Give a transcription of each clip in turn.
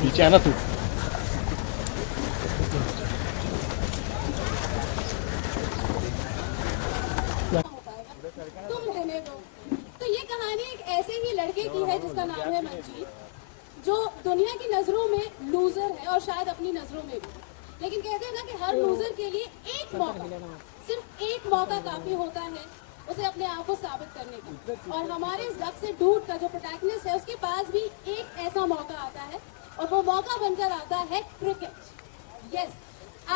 पीछे आना तू। तुम रहने दो। तो ये कहानी एक ऐसे ही लड़के की है जिसका नाम है मंजीत, जो दुनिया की नजरों में लूजर है और शायद अपनी नजरों में भी। लेकिन कहते हैं ना कि हर लूजर के लिए एक मौका, सिर्फ एक मौका काफी होता है उसे अपने आप को साबित करने का। और हमारे इस डक से डूड का जो प्रोटैगनिस्ट है उसके पास भी एक ऐसा मौका आता है और वो मौका बनकर आता है क्रिकेट। यस,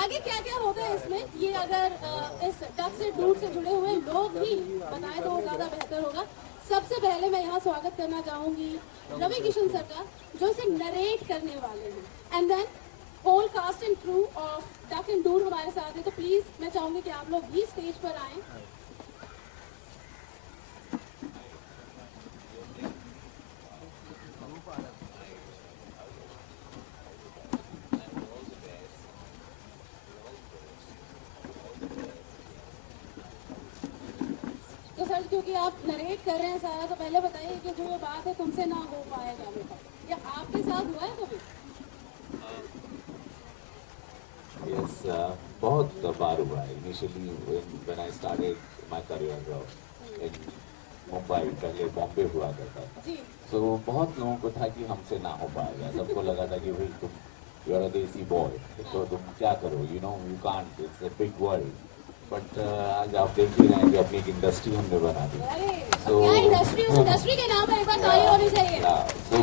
आगे क्या क्या होता है इसमें, ये अगर इस डक से डूड से जुड़े हुए लोग भी बताएं तो ज्यादा बेहतर होगा। सबसे पहले मैं यहाँ स्वागत करना चाहूंगी रवि किशन सर का, जो इसे नरेट करने वाले हैं। And then whole cast and crew of duck and dude हमारे साथ है। तो प्लीज मैं चाहूंगी कि आप लोग भी स्टेज पर आएं। तो सर, क्योंकि आप नरेट कर रहे हैं सारा, तो पहले बताइए कि जो ये बात है तुमसे ना हो पाएगा बेटा, या आपके साथ हुआ है कभी? Yes, बहुत बार हुआ है। Initially when I started my career in Mumbai, पहले बॉम्बे हुआ करता था, तो बहुत लोगों को था कि हमसे ना हो पाएगा। सबको लगा था कि भाई तुम you're a देसी बॉय, तो तुम क्या करो, you know you can't, it's a big world। But आज आप देख ही रहे हैं कि अपनी एक इंडस्ट्री हमने बना दी। तो इंडस्ट्री के नाम पर एक बार ताली होनी चाहिए। तो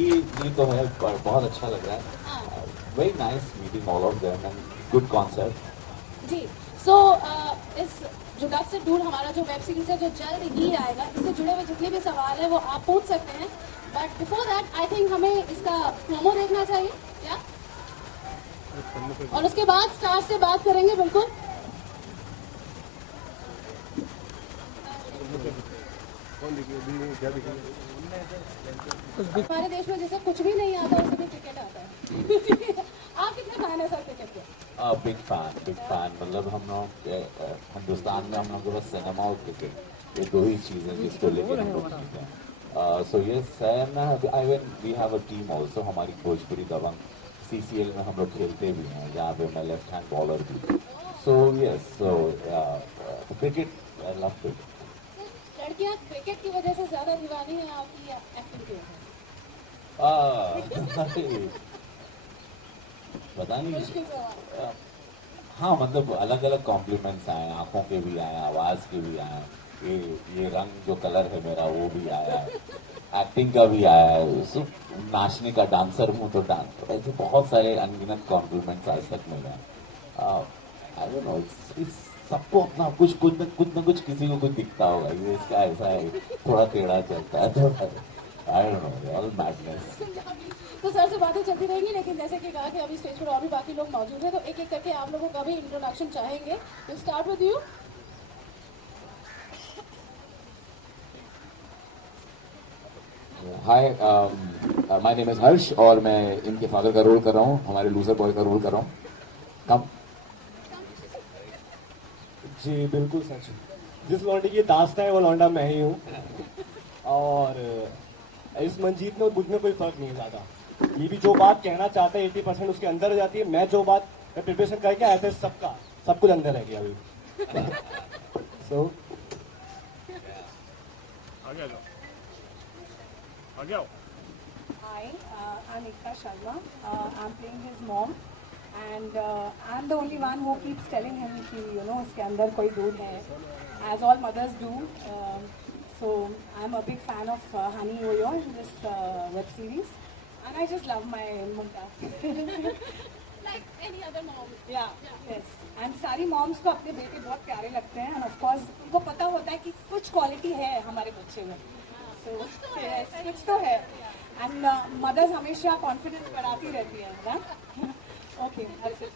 ये तो है, पर बहुत अच्छा लग रहा है। Very nice meeting all of them and good concept. जी, सो इस जो डक से डूड हमारा जो वेब सीरीज है जो जल्द ही आएगा, इससे जुड़े हुए जितने भी सवाल है वो आप पूछ सकते हैं। But before that I think हमें इसका प्रोमो देखना चाहिए क्या, और उसके बाद स्टार से बात करेंगे। बिल्कुल, हमारे देश में जैसे कुछ भी नहीं आता उसे भी क्रिकेट आता है। आप कितने फैन है सर क्रिकेट के? Big fan. मतलब हम लोग हिंदुस्तान में हम लोग बस सिनेमा और क्रिकेट, ये दो ही चीज़ें जिसको लेकर हम लोग जीते हैं। So yes, we have a team also, हमारी भोजपुरी दबंग CCL में हम लोग खेलते भी हैं, जहाँ पे मैं लेफ्ट हैंड बॉलर भी। So yes, so cricket, I love cricket. लड़कियाँ क्रिकेट की वजह से ज्यादा दीवानी है आपकी एक्टिंग की? पता नहीं, हाँ मतलब अलग अलग कॉम्प्लीमेंट्स आए, आंखों के भी आए, आवाज़ के भी आए, ये रंग जो कलर है मेरा वो भी आया है, एक्टिंग का भी आया है, नाचने का डांसर हूँ तो डांस, ऐसे बहुत सारे अनगिनत कॉम्प्लीमेंट्स आज तक मिले हैं। आई डोंट नो, सबको अपना कुछ न कुछ किसी को कुछ दिखता होगा, ये इसका ऐसा है, थोड़ा टेढ़ा चलता है, थोड़ा I don't know, all madness. तो सर से बातें चलती रहेंगी, लेकिन जैसे कि कहा कि अभी स्टेज पर और भी बाकी लोग मौजूद हैं, तो एक एक करके आप लोगों का भी इंट्रोडक्शन चाहेंगे। Will start with you. Hi, my name is Harsh और मैं इनके फादर का रोल कर रहा हूँ, हमारे लूजर बॉय का रोल कर रहा हूँ। कम जी बिल्कुल सच, जिस लौंडे की दास्ता है वो लौंडा मैं ही हूँ। और इस मंजीत में और मुझ में कोई फर्क नहीं है ज़्यादा। ये भी जो बात कहना चाहता है 80% उसके अंदर हो जाती है। मैं जो बात मैं प्रिपरेशन करके आया था, सब कुछ अंदर रह गया अभी। सो आगे आओ। Hi, I'm Ekta Sharma. I'm playing his mom, and I'm the only one who keeps telling him कि उसके अंदर कोई दूध है, as all mothers do. So I'm a big fan of Hani Oyo in this web series, and I just love my Munta. Like any other mom. Yeah, yes. And सारी moms को अपने बेटे बहुत प्यारे लगते हैं, and of course उनको पता होता है कि कुछ quality है हमारे बच्चे में. So yes, कुछ तो है. And mothers हमेशा confidence बढ़ाती रहती है ना. Okay, that's it.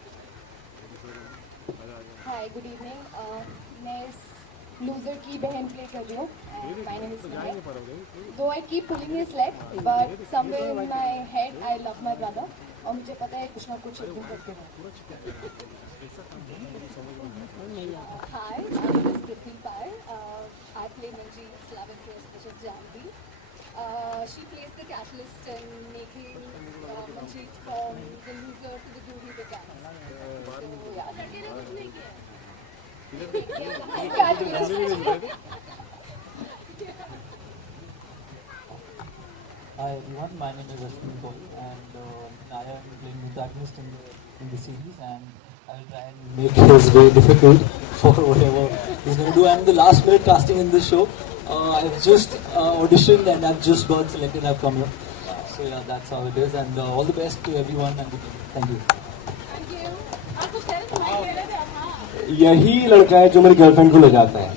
Hi, good evening. मैं इस loser की बहन प्ले कर रही हूँ. My name is Maya. Though I keep pulling his leg, but somewhere in my head I love my brother. और मुझे पता है कुछ ना कुछ एक दिन करते हैं. Hi, my name is Prithvi Par. energy from the loser to the jury began. So, yeah. Can't miss. Hi everyone, my name is Ashwin Paul and I am playing protagonist in the series, and I'll try and make his way difficult for whatever he's going to do. I'm the last minute casting in this show. I've just auditioned and I've just got selected. I've come here. So yeah, that's how it is, and all the best to everyone and the team. Thank you. Thank you. आप कुछ कह रहे थे, mic ले रहे थे आप? हाँ। यही लड़का है जो मेरी गर्लफ्रेंड को ले जाता है,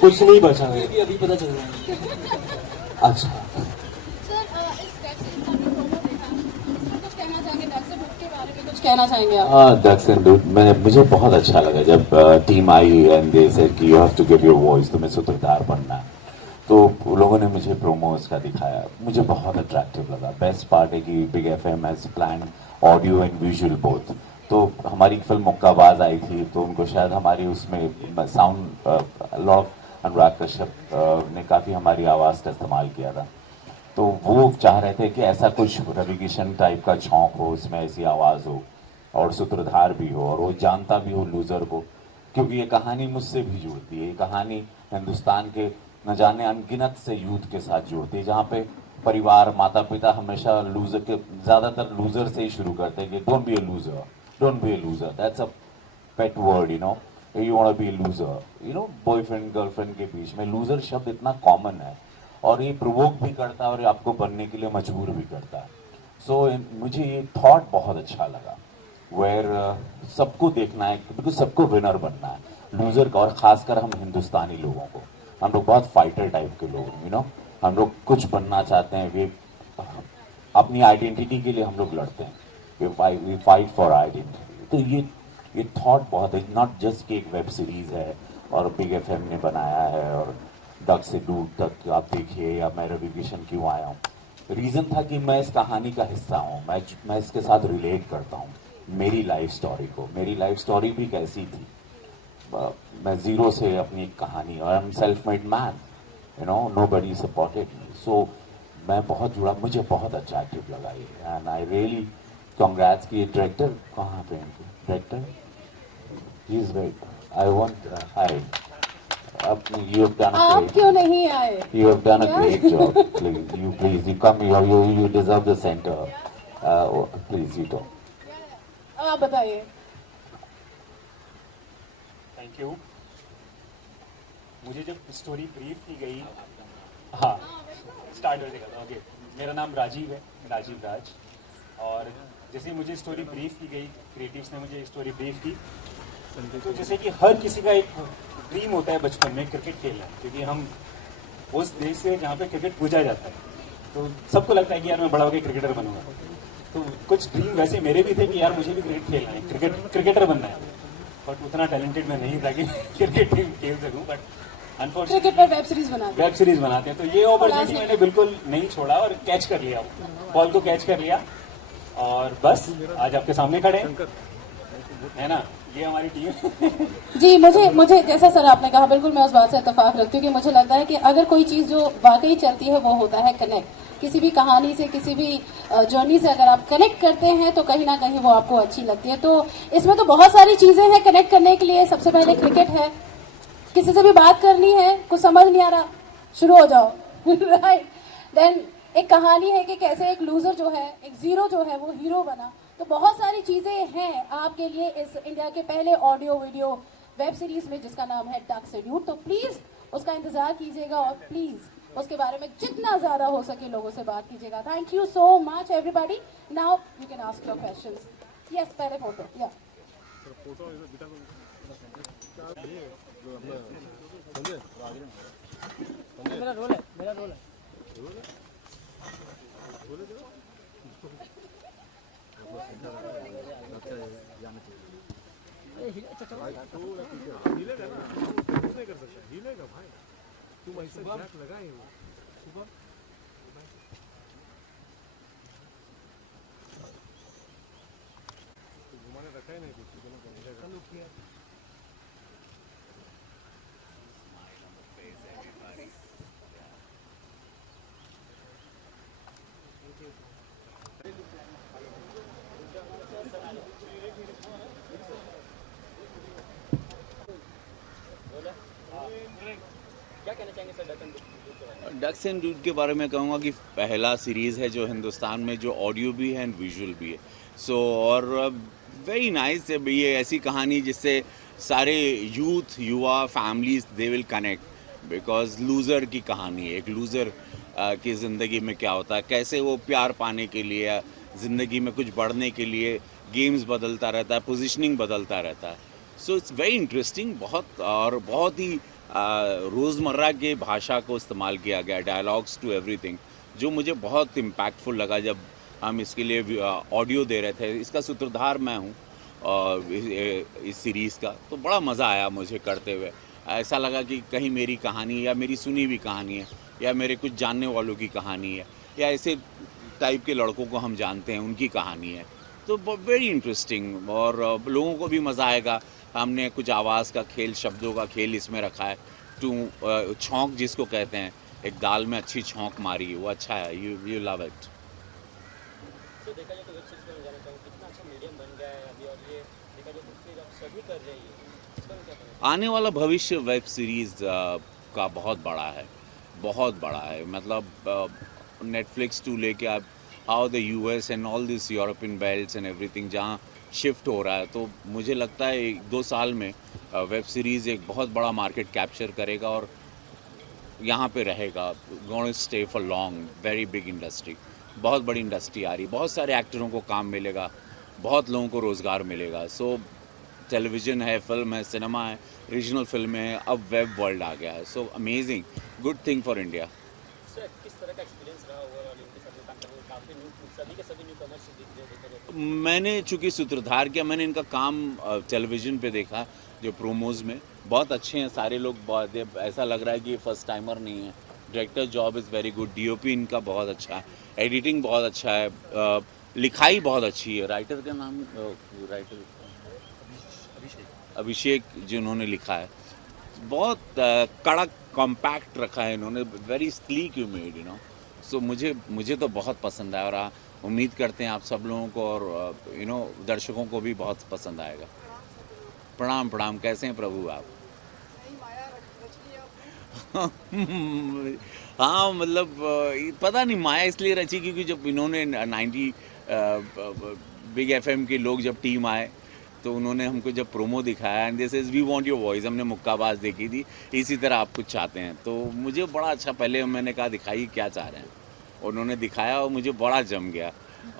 कुछ नहीं बचा है। ये अभी पता चल रहा है। अच्छा, सर, इस वेब सीरीज का आपने प्रोमो देखा, इसमें कुछ कहना चाहेंगे डक्स एंड डूड के बारे में? कुछ कहना चाहेंगे आप? डक्स एंड डूड मुझे बहुत अच्छा लगा जब टीम आई एंड दे सेड कि you have to give your voice, तुम्हें सूत्रधार बनना है। तो लोगों ने मुझे प्रोमो उसका दिखाया, मुझे बहुत अट्रैक्टिव लगा। बेस्ट पार्ट है कि big FM has plan audio and visual both. तो हमारी फिल्म मुक्काबाज आई थी, तो उनको शायद हमारी उसमें साउंड लॉ अनुराग कश्यप ने काफ़ी हमारी आवाज़ का इस्तेमाल किया था। तो वो चाह रहे थे कि ऐसा कुछ रवि किशन टाइप का छौंक हो, उसमें ऐसी आवाज़ हो और सूत्रधार भी हो और वो जानता भी हो लूज़र को, क्योंकि ये कहानी मुझसे भी जुड़ती है। ये कहानी हिंदुस्तान के न जाने अनगिनत से यूथ के साथ जुड़ती है, जहाँ पे परिवार, माता पिता हमेशा लूज़र के, ज़्यादातर लूज़र से ही शुरू करते हैं कि don't be A loser, don't be A loser, that's a pet word, you know, you want be A loser, you know, boyfriend girlfriend के बीच में लूज़र शब्द इतना कॉमन है और ये प्रोवोक भी करता है और ये आपको बनने के लिए मजबूर भी करता है। सो मुझे ये थॉट बहुत अच्छा लगा, वेयर सबको देखना है, बिकॉज सबको विनर बनना है, लूज़र का, और ख़ासकर हम हिंदुस्तानी लोगों को, हम लोग बहुत फाइटर टाइप के लोग, यू नो, हम लोग कुछ बनना चाहते हैं, वे अपनी आइडेंटिटी के लिए हम लोग लड़ते हैं, वी फाइट फॉर आइडेंटिटी। तो ये थॉट बहुत है, नॉट जस्ट कि एक वेब सीरीज़ है और बिग एफएम ने बनाया है और डक से डूड तक आप देखिए, या मैं रवि किशन क्यों आया हूँ। रीज़न था कि मैं इस कहानी का हिस्सा हूँ, मैं इसके साथ रिलेट करता हूँ मेरी लाइफ स्टोरी को। मेरी लाइफ स्टोरी भी कैसी थी, मैं ज़ीरो से अपनी एक कहानी, और I am self made man, you know, nobody supported me. So मैं बहुत जुड़ा, मुझे बहुत अट्रैक्टिव लगा ये, एंड आई रियली कांग्रेट्स की। डायरेक्टर कहाँ पे हैं? Director he is wait, I want hi, you have done a आप great, क्यों नहीं आए? you have done a great job. Please, you come here, you deserve the center. Please, you don't. आप बताइए। Thank you. मुझे जब story brief की गई, हाँ स्टार्ट हो जाएगा, ओके। मेरा नाम राजीव है, राजीव राज, और जैसे मुझे स्टोरी ब्रीफ की गई, क्रिएटिव्स ने मुझे स्टोरी ब्रीफ की, तो जैसे कि हर किसी का एक ड्रीम होता है बचपन में क्रिकेट खेलना, क्योंकि हम उस देश से जहाँ पे क्रिकेट पूजा जाता है, तो सबको लगता है कि यार मैं बड़ा होकर क्रिकेटर बनूंगा। तो कुछ ड्रीम वैसे मेरे भी थे कि यार मुझे भी क्रिकेट खेलना है, क्रिकेटर बनना है, बट उतना टैलेंटेड मैं नहीं था कि क्रिकेट खेल सकूँ। बट अनफॉर्चुनेटली क्रिकेट पर वेब सीरीज बनाते हैं, तो ये अपॉर्चुनिटी मैंने बिल्कुल नहीं छोड़ा और कैच कर लिया, बॉल को कैच कर लिया, और बस आज आपके सामने खड़े हैं, है ना, ये हमारी टीम। जी, मुझे जैसा सर आपने कहा, बिल्कुल मैं उस बात से इत्तेफाक रखती हूँ कि मुझे लगता है कि अगर कोई चीज़ जो वाकई चलती है वो होता है कनेक्ट। किसी भी कहानी से, किसी भी जर्नी से अगर आप कनेक्ट करते हैं तो कहीं ना कहीं वो आपको अच्छी लगती है। तो इसमें तो बहुत सारी चीज़ें हैं कनेक्ट करने के लिए। सबसे पहले क्रिकेट है, किसी से भी बात करनी है, कुछ समझ नहीं आ रहा, शुरू हो जाओ राइट। देन एक कहानी है कि कैसे एक लूजर जो है, एक जीरो जो है, वो हीरो बना। तो बहुत सारी चीज़ें हैं आपके लिए इस इंडिया के पहले ऑडियो वीडियो वेब सीरीज में, जिसका नाम है डक्स एंड डूड। तो प्लीज़ उसका इंतज़ार कीजिएगा और प्लीज़ उसके बारे में जितना ज़्यादा हो सके लोगों से बात कीजिएगा। Thank you so much everybody. Now you can ask your questions. Yes, पहले फोटो, या मेरा रोल है। डक्स एंड डूड के बारे में कहूँगा कि पहला सीरीज़ है जो हिंदुस्तान में जो ऑडियो भी है एंड विजुअल भी है। सो और वेरी नाइस ये ऐसी कहानी जिससे सारे यूथ युवा families they will connect, because loser की कहानी है। एक लूज़र की ज़िंदगी में क्या होता है, कैसे वो प्यार पाने के लिए ज़िंदगी में कुछ बढ़ने के लिए गेम्स बदलता रहता है, पोजीशनिंग बदलता रहता है। सो इट्स वेरी इंटरेस्टिंग, बहुत ही रोज़मर्रा के भाषा को इस्तेमाल किया गया, डायलॉग्स टू एवरीथिंग, जो मुझे बहुत इम्पैक्टफुल लगा जब हम इसके लिए ऑडियो दे रहे थे। इसका सूत्रधार मैं हूँ इस सीरीज़ का, तो बड़ा मज़ा आया मुझे करते हुए। ऐसा लगा कि कहीं मेरी कहानी या मेरी सुनी हुई कहानी है या मेरे कुछ जानने वालों की कहानी है या ऐसे टाइप के लड़कों को हम जानते हैं उनकी कहानी है, तो वेरी इंटरेस्टिंग और लोगों को भी मज़ा आएगा। हमने कुछ आवाज़ का खेल, शब्दों का खेल इसमें रखा है। छौंक जिसको कहते हैं, एक दाल में अच्छी छौंक मारी, वो अच्छा है। You love it. देखा जाए तो वेब सीरीज में जाना चाहूँ, कितना अच्छा मीडियम बन गया है अभी, और ये देखा जाए तो फिर अब सभी कर रही है, इसका क्या कहना है? आने वाला भविष्य वेब सीरीज़ का बहुत बड़ा है, बहुत बड़ा है। मतलब नेटफ्लिक्स टू लेके आप how the US and all this European belts and everything जहाँ शिफ्ट हो रहा है, तो मुझे लगता है 1-2 साल में वेब सीरीज़ एक बहुत बड़ा मार्केट कैप्चर करेगा और यहाँ पे रहेगा। Going stay for long, very big industry, बहुत बड़ी इंडस्ट्री आ रही, बहुत सारे एक्टरों को काम मिलेगा, बहुत लोगों को रोज़गार मिलेगा। सो टेलीविज़न है, फिल्म है, सिनेमा है, रीजनल फिल्में हैं, अब वेब वर्ल्ड आ गया है। So amazing, good thing for India. Sir किस तरह का एक्सपीरियंस रहा ओवरऑल इनके साथ काम करने में? काफ़ी सभी के सभी न्यू कमर्स दिख रहे देखा जाए तो। मैंने चूँकि सूत्रधार किया, मैंने इनका काम टेलीविज़न पे देखा, जो प्रोमोज़ में बहुत अच्छे हैं सारे लोग, बहुत ऐसा लग रहा है कि ये फर्स्ट टाइमर नहीं है। Director job is very good, DOP इनका बहुत अच्छा है, एडिटिंग बहुत अच्छा है, लिखाई बहुत अच्छी है। राइटर का नाम राइटर अभिषेक जिन्होंने लिखा है, बहुत कड़क कॉम्पैक्ट रखा है इन्होंने, very sleek you made, you know. So मुझे तो बहुत पसंद आया और उम्मीद करते हैं आप सब लोगों को और यू नो दर्शकों को भी बहुत पसंद आएगा। प्रणाम प्रणाम, कैसे हैं प्रभु आप? हाँ मतलब पता नहीं माया इसलिए रची क्योंकि जब इन्होंने 90 बिग एफएम के लोग जब टीम आए तो उन्होंने हमको जब प्रोमो दिखाया and this is we want your voice, हमने मुक्काबाज देखी थी, इसी तरह आप कुछ चाहते हैं, तो मुझे बड़ा अच्छा, पहले मैंने कहा दिखाइए क्या चाह रहे हैं, उन्होंने दिखाया और मुझे बड़ा जम गया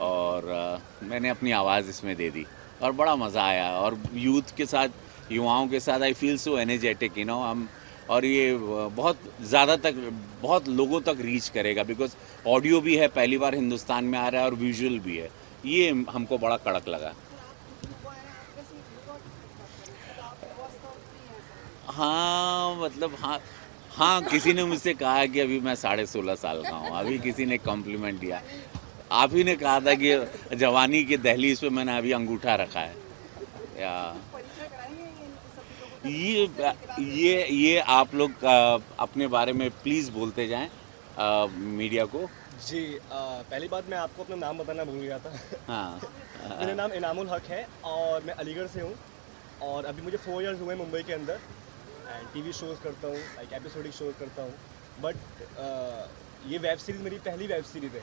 और मैंने अपनी आवाज़ इसमें दे दी और बड़ा मज़ा आया। और यूथ के साथ, युवाओं के साथ I feel so energetic, you know. हम और ये बहुत ज़्यादा तक, बहुत लोगों तक रीच करेगा बिकॉज ऑडियो भी है, पहली बार हिंदुस्तान में आ रहा है और विजुअल भी है, ये हमको बड़ा कड़क लगा। हाँ मतलब हाँ किसी ने मुझसे कहा कि अभी मैं 16.5 साल का हूँ, अभी किसी ने कॉम्प्लीमेंट दिया, आप ही ने कहा था कि जवानी के दहलीज पे मैंने अभी अंगूठा रखा है। या ये आप लोग अपने बारे में प्लीज़ बोलते जाएं मीडिया को। जी पहली बात मैं आपको अपना नाम बताना भूल गया था। हाँ मेरा नाम इनामुल हक है और मैं अलीगढ़ से हूँ और अभी मुझे 4 इयर्स हुए मुंबई के अंदर एंड टीवी शोज़ करता हूँ, लाइक एपिसोडिक शोज़ करता हूँ। बट ये वेब सीरीज़ मेरी पहली वेब सीरीज़ है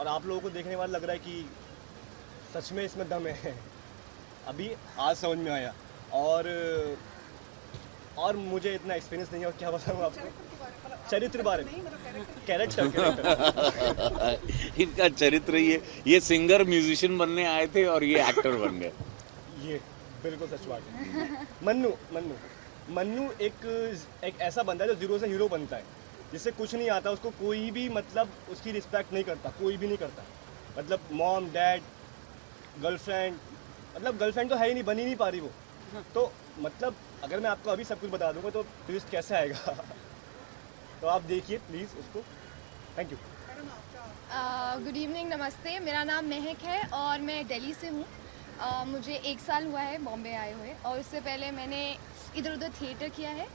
और आप लोगों को देखने वाला लग रहा है कि सच में इसमें दम है, अभी आज समझ में आया। और मुझे इतना एक्सपीरियंस नहीं है और क्या बताऊँ आपको चरित्र बारे में, कैरेक्टर इनका चरित्र, ये सिंगर म्यूजिशियन बनने आए थे और ये एक्टर बन गए। ये बिल्कुल सच बात है। मन्नू एक ऐसा बंदा है जो जीरो से हीरो बनता है, जिससे कुछ नहीं आता, उसको कोई भी मतलब उसकी रिस्पेक्ट नहीं करता, कोई भी नहीं करता। मतलब मॉम डैड गर्लफ्रेंड, मतलब गर्लफ्रेंड तो है ही नहीं, बन ही नहीं पा रही वो। तो मतलब अगर मैं आपको अभी सब कुछ बता दूंगा तो ट्विस्ट कैसे आएगा तो आप देखिए प्लीज़ उसको। Thank you. गुड इवनिंग, नमस्ते। मेरा नाम महक है और मैं दिल्ली से हूँ। मुझे 1 साल हुआ है बॉम्बे आए हुए और उससे पहले मैंने इधर उधर थिएटर किया है।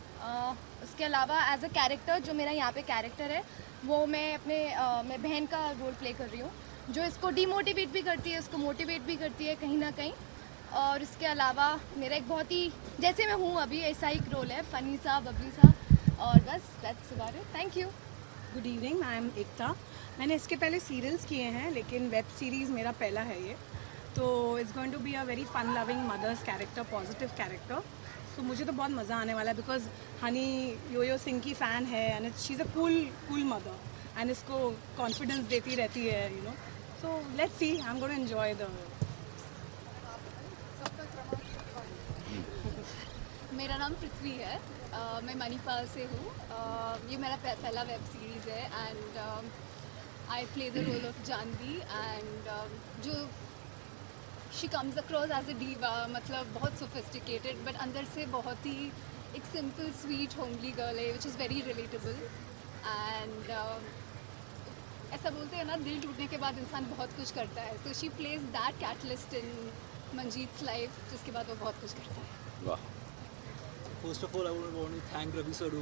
उसके अलावा एज अ कैरेक्टर, जो मेरा यहाँ पे कैरेक्टर है वो मैं मैं बहन का रोल प्ले कर रही हूँ, जो इसको डिमोटिवेट भी करती है, इसको मोटिवेट भी करती है कहीं ना कहीं। और इसके अलावा मेरा एक बहुत ही, जैसे मैं हूँ अभी, ऐसा ही रोल है, फ़नी सा, बबली सा और बस that's about it, thank you. Good evening, I am Ekta. मैंने इसके पहले सीरियल्स किए हैं लेकिन वेब सीरीज़ मेरा पहला है ये, तो it's going to be a very fun loving mother's character, positive character. तो मुझे तो बहुत मज़ा आने वाला है बिकॉज हनी यो सिंह की फ़ैन है and she is a cool mother and इसको कॉन्फिडेंस देती रहती है, you know. So let's see, I am going to enjoy the. मेरा नाम पृथ्वी है, मैं मणिपाल से हूँ। ये मेरा पहला वेब सीरीज़ है and I play the role of Jhanvi and जो she comes across as a diva, मतलब बहुत सोफिस्टिकेटेड बट अंदर से बहुत ही एक सिंपल स्वीट होमली गर्ल है which is very relatable and ऐसा बोलते हैं ना, दिल टूटने के बाद इंसान बहुत कुछ करता है। So she plays that catalyst in Manjeet's life, जिसके बाद वो बहुत कुछ करता है। वाह। First of all, I would want to thank Ravi sir to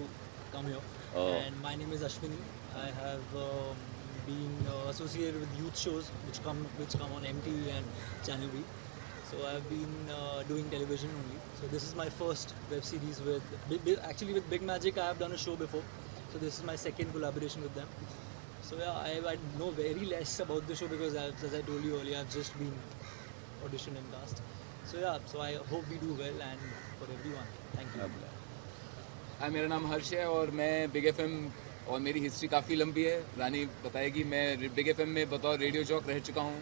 come here. And my name is Ashwini. I have been associated with youth shows which come on MTV and Channel V. So I've been doing television only. So this is my first web series actually with Big Magic. I have done a show before. So this is my second collaboration with them. So yeah, I know very less about the show because as I told you earlier, I've just been auditioned and cast. So yeah, so I hope we do well and for everyone. Thank you. हाय, मेरा नाम हर्ष है और मैं big FM, और मेरी history काफ़ी लंबी है। रानी बताएगी। मैं बिग एफएम में बतौर रेडियो जॉक रह चुका हूँ।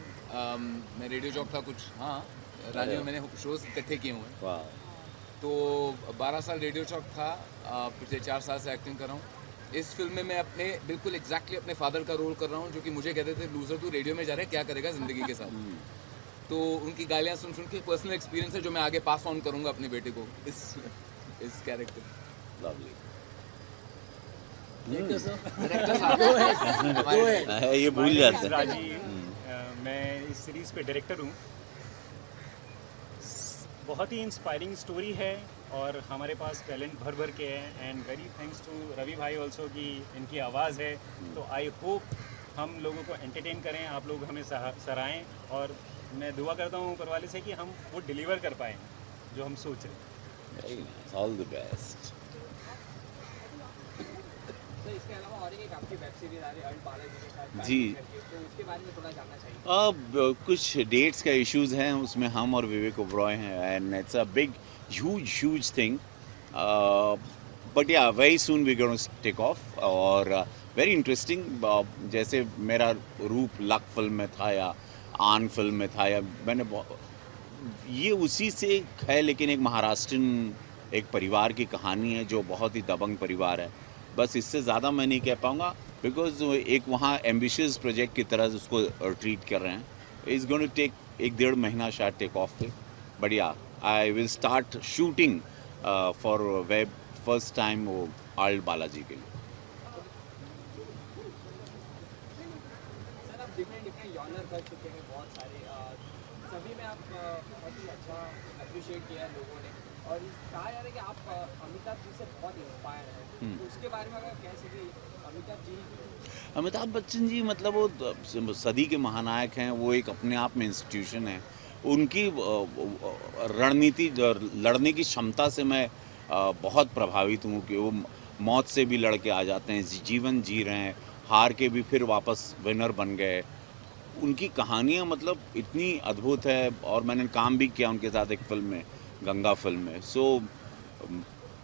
मैं रेडियो जॉक था कुछ, हाँ, रानी और मैंने शोज़ इकट्ठे किए हुए हैं। तो 12 साल रेडियो जॉक था, पिछले 4 साल से एक्टिंग कर रहा हूँ। इस फिल्म में मैं अपने बिल्कुल एग्जैक्टली अपने फादर का रोल कर रहा हूँ, जो कि मुझे कहते थे, लूजर तू रेडियो में जा रहा है, क्या करेगा ज़िंदगी के साथ। तो उनकी गालियाँ सुन के पर्सनल एक्सपीरियंस है जो मैं आगे पास ऑन करूँगा अपनी बेटे को इस कैरेक्टर। लवली। ये भूल जाते हैं। राजीव, मैं इस सीरीज़ पे डायरेक्टर हूँ। बहुत ही इंस्पायरिंग स्टोरी है और हमारे पास टैलेंट भर के है and very thanks to Ravi भाई ऑल्सो कि इनकी आवाज़ है। तो आई होप हम लोगों को एंटरटेन करें, आप लोग हमें सराहें और मैं दुआ करता हूँ ऊपर वाले से कि हम वो डिलीवर कर पाएँ जो हम सोच रहे हैं। Very nice. All the best. इसके अलावा और एक आपकी वेब सीरीज आ रही है अर्ल बालाजी के साथ, जी, तो उसके बारे में थोड़ा जानना चाहिए। अब कुछ डेट्स का इश्यूज हैं, उसमें हम और विवेक ओबरॉय हैं and it's a big huge thing, but yeah very soon we going to take off और वेरी इंटरेस्टिंग। जैसे मेरा रूप लक फिल्म में था या आन फिल्म में था, या मैंने ये उसी से है, लेकिन एक महाराष्ट्रन एक परिवार की कहानी है जो बहुत ही दबंग परिवार है। बस इससे ज़्यादा मैं नहीं कह पाऊँगा बिकॉज एक वहाँ एम्बिशियस प्रोजेक्ट की तरह उसको ट्रीट कर रहे हैं। इट्स गोइंग टू टेक 1-1.5 महीना शायद टेक ऑफ पे, बट या I will start shooting for web first time वो अर्ल बालाजी के लिए। सर, आप डिफरेंट जॉनर कर चुके हैं बहुत सारे, सभी में आप बहुत ही अच्छा अप्रिशिएट किया है लोगों ने, और कहा जा रहा है कि आप अमिताभ जी से बहुत इंस्पायर हैं। तो उसके बारे में अगर कह सके, अमिताभ बच्चन जी मतलब वो सदी के महानायक हैं, वो एक अपने आप में इंस्टीट्यूशन है। उनकी रणनीति लड़ने की क्षमता से मैं बहुत प्रभावित हूँ कि वो मौत से भी लड़ के आ जाते हैं, जीवन जी रहे हैं, हार के भी फिर वापस विनर बन गए। उनकी कहानियाँ मतलब इतनी अद्भुत है और मैंने काम भी किया उनके साथ एक फिल्म में, गंगा फिल्म में। सो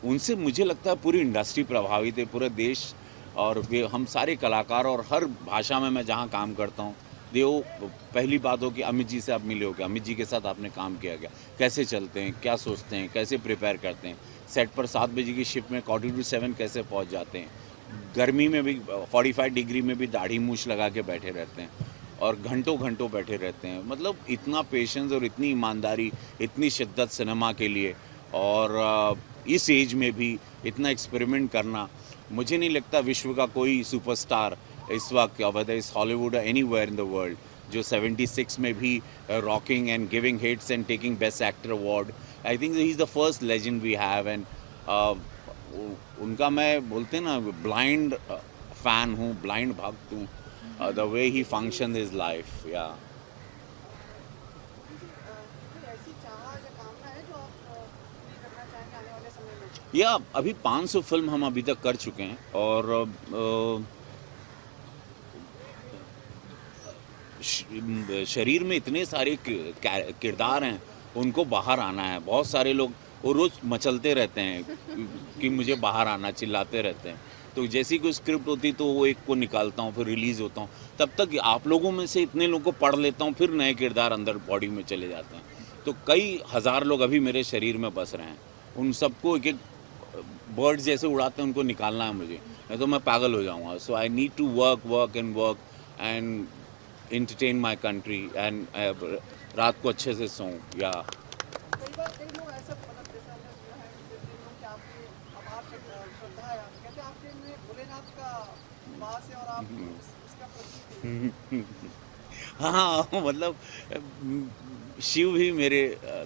उनसे मुझे लगता है पूरी इंडस्ट्री प्रभावित है, पूरा देश, और वे हम सारे कलाकार और हर भाषा में मैं जहाँ काम करता हूँ देखो, पहली बात हो कि अमित जी से आप मिले हो क्या, अमित जी के साथ आपने काम किया क्या, कैसे चलते हैं, क्या सोचते हैं, कैसे प्रिपेयर करते हैं, सेट पर 7 बजे की शिफ्ट में 7 कैसे पहुँच जाते हैं, गर्मी में भी 45 डिग्री में भी दाढ़ी मूछ लगा के बैठे रहते हैं और घंटों बैठे रहते हैं। मतलब इतना पेशेंस और इतनी ईमानदारी, इतनी शिद्दत सिनेमा के लिए, और इस एज में भी इतना एक्सपेरिमेंट करना, मुझे नहीं लगता विश्व का कोई सुपरस्टार इस वक्त, वेदर इज हॉलीवुड और एनीवेयर इन द वर्ल्ड, जो 76 में भी rocking and giving hits and taking best actor award. I think he is the first legend we have, and उनका मैं बोलते हैं ना ब्लाइंड फैन हूँ, ब्लाइंड भक्त हूँ, the way he function is life. या या अभी 500 फिल्म हम अभी तक कर चुके हैं और शरीर में इतने सारे किरदार हैं, उनको बाहर आना है। बहुत सारे लोग वो रोज़ मचलते रहते हैं कि मुझे बाहर आना, चिल्लाते रहते हैं। तो जैसी कोई स्क्रिप्ट होती तो वो एक को निकालता हूँ, फिर रिलीज़ होता हूँ। तब तक आप लोगों में से इतने लोगों को पढ़ लेता हूँ, फिर नए किरदार अंदर बॉडी में चले जाते हैं। तो कई हज़ार लोग अभी मेरे शरीर में बस रहे हैं। उन सबको एक एक बर्ड्स जैसे उड़ाते हैं, उनको निकालना है मुझे, नहीं तो मैं पागल हो जाऊँगा। So I need to work and entertain my country and रात को अच्छे से सोऊं या कई लोग ऐसा मतलब जैसे हमने सुना है कि लोग कि आपके अब आप श्रद्धा है, कहते हैं आपके में भोलेनाथ का वास है और आप इसका प्रतीक हैं। हाँ, मतलब शिव ही मेरे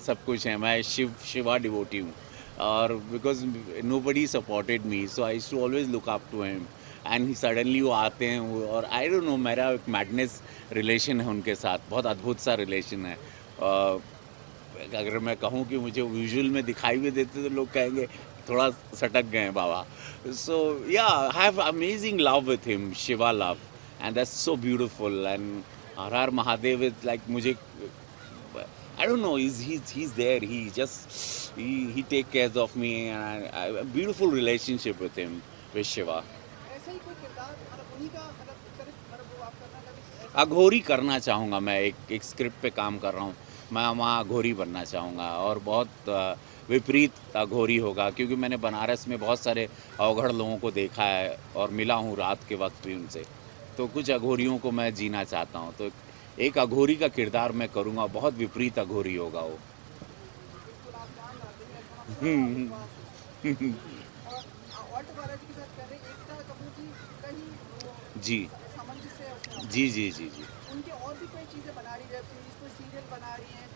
सब कुछ है। मैं शिवा डिवोटी हूँ और because nobody supported me, so I too always look up to him and he suddenly वो आते हैं और आई डोंट नो, मेरा एक मैडनेस रिलेशन है उनके साथ, बहुत अद्भुत सा रिलेशन है। अगर मैं कहूँ कि मुझे विजुअल में दिखाई भी देते तो लोग कहेंगे थोड़ा सटक गए हैं बाबा। सो या I have amazing love with him, Shiva love, and that's so beautiful. And her her Mahadev is like मुझे I don't know, he's there, he take care of me and a beautiful relationship with him, with Shiva. ऐसा ही कोई किरदार मतलब उन्हीं का मतलब मतलब वो आप करना चाहते हैं? अघोरी करना चाहूँगा मैं, एक स्क्रिप्ट पे काम कर रहा हूँ, मैं वहाँ अघोरी बनना चाहूँगा और बहुत विपरीत अघोरी होगा, क्योंकि मैंने बनारस में बहुत सारे अवघड़ लोगों को देखा है और मिला हूँ रात के वक्त भी उनसे, तो कुछ अघोरियों को मैं जीना चाहता हूँ। तो एक अघोरी का किरदार मैं करूँगा, बहुत विपरीत अघोरी होगा वो। जी जी जी जी जी उनके और भी कोई चीज़ें बना रही है, कोई सीरियल बना रही हैं,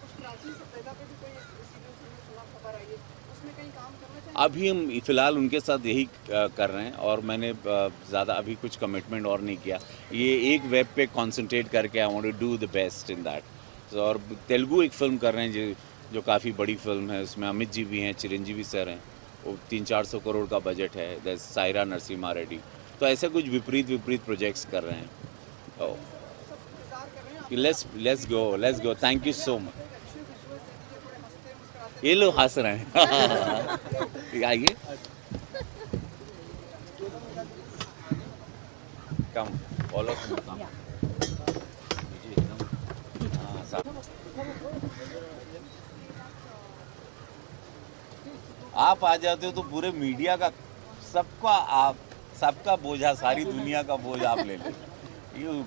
कुछ प्राचीन सभ्यता पे भी कोई सीरियल सुना खबर आई है, उसमें कहीं काम करना चाहिए? अभी हम फ़िलहाल उनके साथ यही कर रहे हैं और मैंने ज़्यादा अभी कुछ कमिटमेंट और नहीं किया। ये एक वेब पे कंसंट्रेट करके I want to do the best in that. और तेलुगु एक फ़िल्म कर रहे हैं जो काफ़ी बड़ी फिल्म है, उसमें अमित जी भी हैं, चिरंजीवी सर हैं, वो 300-400 करोड़ का बजट है, सायरा नरसिम्हा रेड्डी। तो ऐसे कुछ विपरीत प्रोजेक्ट्स कर रहे हैं। Let's go, thank you so much. ये लोग हंस रहे हैं। आइए, कम ऑल ऑफ कम। आप आ जाते हो तो पूरे मीडिया का सबका बोझा, सारी दुनिया का बोझ आप ले लेते। ये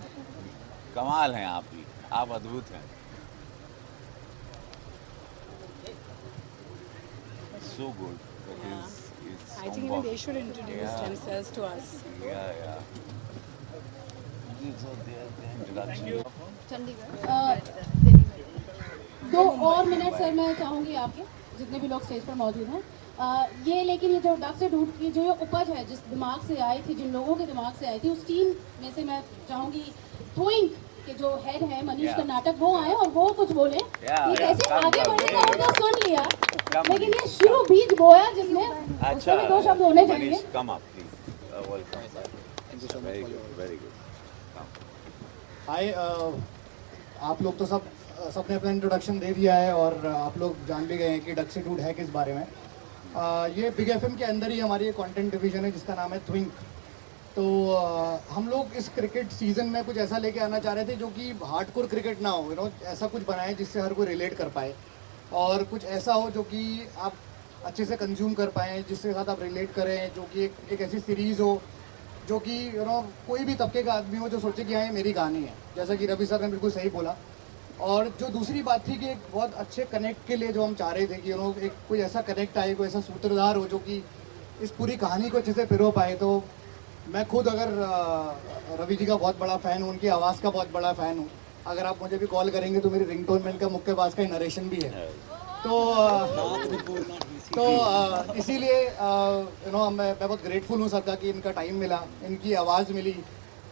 कमाल हैं आप ही, आप अद्भुत हैं। So good. I think even they should introduce themselves to us. Yeah. So their introduction. दो और मिनट सर मैं चाहूँगी आपके, जितने भी लोग स्टेज पर मौजूद हैं। ये लेकिन ये जो डक से डूब की जो ये उपज है, जिस दिमाग से आई थी, जिन लोगों के दिमाग से आई थी, उस टीम में से मैं चाहूँगी ट्विंक के जो हेड है मनीष कर्नाटक, वो आए और वो कुछ बोले। ये कैसे आगे बढ़ने का उनका सुन लिया, लेकिन ये शुरू बीज बोया जिसमें, उसमें भी 2 शब्द होने चाहिए। Come up, please. Welcome. Thank you so much. Very good. हाय, आप लोग तो सबने अपना इंट्रोडक्शन दे दिया है और आप लोग जान भी गए हैं कि डक से डूड है किस बारे में। ये बिग एफएम के अंदर ही हमारी एक कंटेंट डिवीज़न है जिसका नाम है ट्विंक। तो हम लोग इस क्रिकेट सीज़न में कुछ ऐसा लेके आना चाह रहे थे जो कि हार्डकोर क्रिकेट ना हो, ऐसा कुछ बनाए जिससे हर कोई रिलेट कर पाए, और कुछ ऐसा हो जो कि आप अच्छे से कंज्यूम कर पाएँ, जिसके साथ आप रिलेट करें, जो कि एक ऐसी सीरीज़ हो जो कि कोई भी तबके का आदमी हो जो सोचे कि हाँ ये मेरी कहानी है, जैसा कि रवि सर ने बिल्कुल सही बोला। और जो दूसरी बात थी कि एक बहुत अच्छे कनेक्ट के लिए जो हम चाह रहे थे कि एक कोई ऐसा कनेक्ट आए, कोई ऐसा सूत्रधार हो जो कि इस पूरी कहानी को अच्छे से पिरो पाए। तो मैं खुद अगर रवि जी का बहुत बड़ा फ़ैन हूँ, उनकी आवाज़ का बहुत बड़ा फ़ैन हूँ। अगर आप मुझे भी कॉल करेंगे तो मेरी रिंगटोन में इनका मुक्केबाज का ही नरेशन भी है। तो इसीलिए मैं बहुत ग्रेटफुल हूँ सबका कि इनका टाइम मिला, इनकी आवाज़ मिली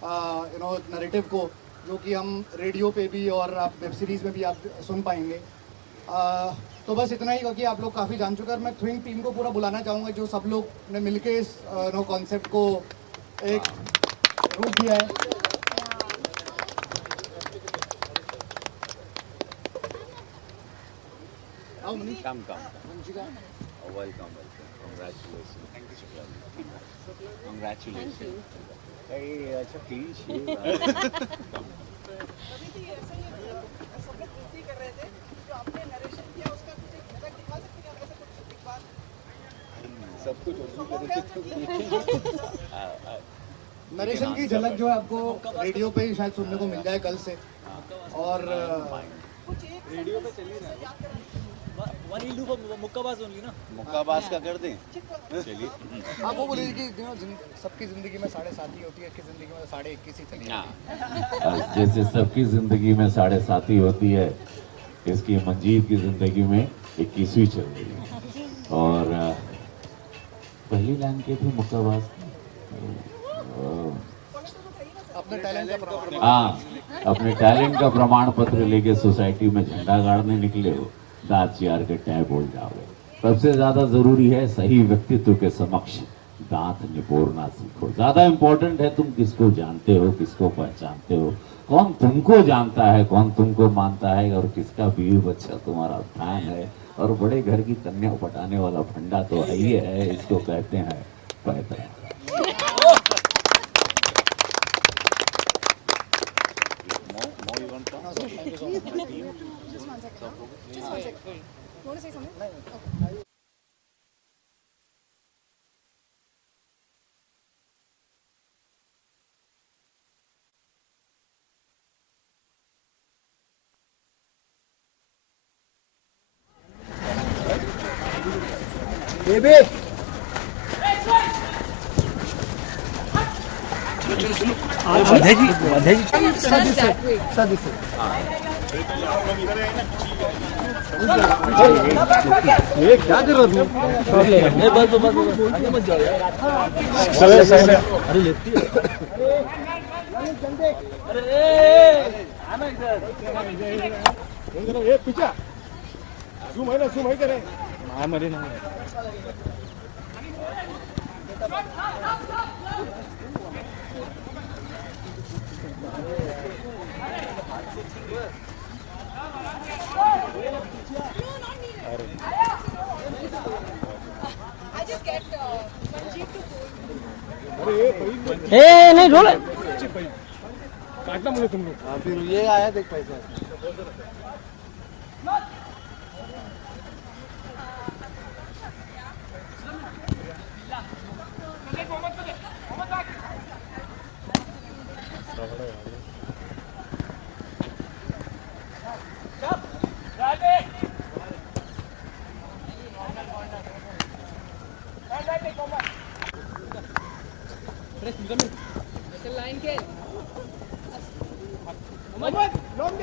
नरेटिव को, जो कि हम रेडियो पे भी और आप वेब सीरीज़ में भी आप सुन पाएंगे। तो बस इतना ही, क्योंकि आप लोग काफ़ी जान चुके हैं। मैं थ्विंग टीम को पूरा बुलाना चाहूँगा, जो सब लोग ने मिलके इस कॉन्सेप्ट को एक रूप दिया है। आओ Manish. Come. Welcome. Congratulations. Thank you. Congratulations. Hey, अच्छा please. सब कुछ नरेशन की झलक जो है आपको रेडियो पे ही शायद सुनने को मिल जाए कल से। और रेडियो पे चल ही रहा है। One will do for Mukkabaaz only ना। मुक्काबाज का कर दें। चलिए। आप वो बोलिए कि सबकी जिंदगी में 7.5 ही होती है, इसकी जिंदगी में 21.5 ही चली। जैसे सबकी जिंदगी में 7.5 ही होती है, इसकी मंजीत की जिंदगी में 21वीं चल रही है। और पहली लाइन के थे मुक्काबाज, अपने टैलेंट का प्रमाण। हाँ, अपने टैलेंट का प्रमाण पत्र लेके सोसाइटी में झंडा गाड़ने निकले हो, दांत चियार के टैब बोल जाओगे। सबसे ज्यादा जरूरी है सही व्यक्तित्व के समक्ष दांत निपोरना सीखो। ज्यादा इंपॉर्टेंट है तुम किसको जानते हो, किसको पहचानते हो, कौन तुमको जानता है, कौन तुमको मानता है, और किसका बीवी बच्चा तुम्हारा फैन है। और बड़े घर की कन्या पटाने वाला फंडा तो है ही है, इसको कहते हैं पैतरा। बेबी ये क्या कर रहा तू? बस आगे मत जाओ यार। अरे लेती है। अरे पीछा जूम है करे ना मरे ना। नहीं ढोल काटना मुझे तुम लोग। फिर ये आया देख पैसा। लाइन के लॉन्ग